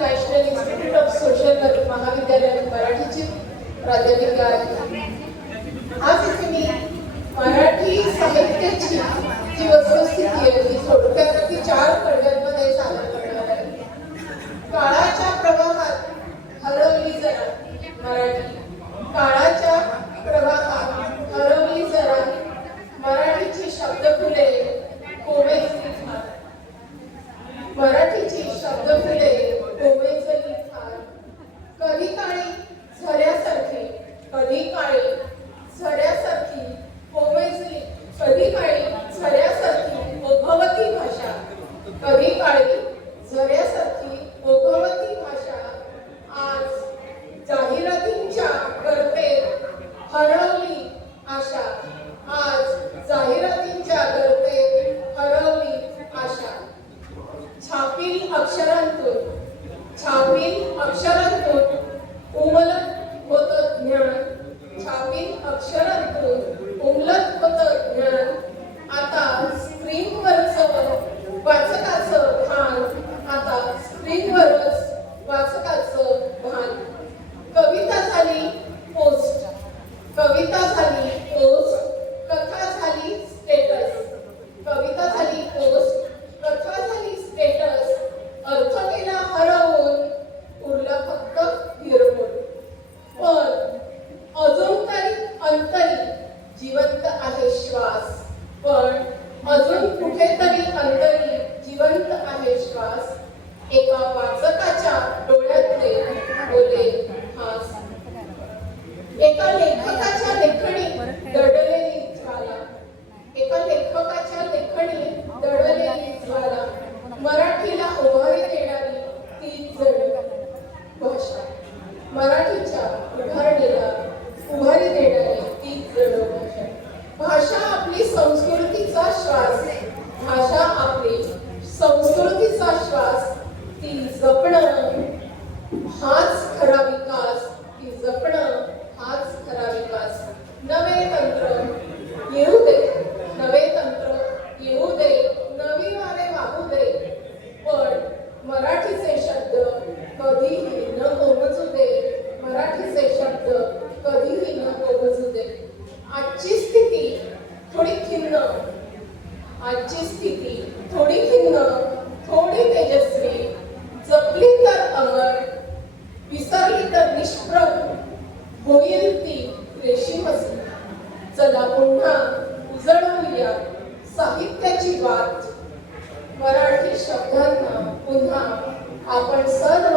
National institute of social work महाविद्यालयात मराठीची प्राध्यापिका आहे आज इथे मी मराठी साहित्याची जी वस्तुस्थिती आहे ती थोडक्यात ती चार पडद्यांमध्ये सादर करणार आहे काळाच्या प्रवाहात हरवली जरा मराठी काळाच्या प्रवाहात हरवली जरा मराठीची शब्दफुले कोमेजली फार मराठीची शब्दफुले कोमेजली फार कधी काळी झऱ्यासारखी कधी काळी झऱ्यासारखी कधी काळी झऱ्यासारखी ओघवती भाषा. कधी काळी झऱ्यासारखी ओघवती भाषा. आज जाहिरातींच्या गर्तेत हरवली आशा. आज जाहिरातींच्या गर्तेत हरवली आशा. छापील अक्षरांतून छापील अक्षरांतून स्क्रीनवरच वाचकाचं भान. कविता झाली पोस्ट. कविता झाली पोस्ट. कथा झाली स्टेटस कविता झाली पोस्ट. कथा झाली स्टेटस अर्थ केला हरवून. उरला फक्त हिरवून. पण अजून तरी अंतरी जिवंत आहे श्वास. पण अजून कुठेतरी अंतरी जिवंत आहे श्वास. एका लेखकाच्या लेखणी दडलेली ज्वाला. एका लेखकाच्या लेखणी दडलेली ज्वाला. मराठीला उभारी देणारी ती जड भाषा. मराठीच्या उभारणीला उभारी देणारी ती जड भाषा. भाषा आपली संस्कृतीचा श्वास भाषा आपली संस्कृतीचा श्वास ती जपणं हाच खरा विकास ती जपणं हाच खरा विकास नवे तंत्र येऊ दे नवे तंत्र येऊ दे नवी वारे वाहू दे पण मराठीचे शब्द कधीही न कोमजू दे मराठीचे शब्द कधीही न कोमजू दे आजची स्थिती थोडी खिन्न. आजची स्थिती थोडी खिन्न थोडी तेजस्वी. जपली तर अमर विसरली तर निष्प्रभ. होईल ती रेशीमसी चला पुन्हा उजळवूया साहित्याची वाट. मराठी शब्दांना पुन्हा a condição do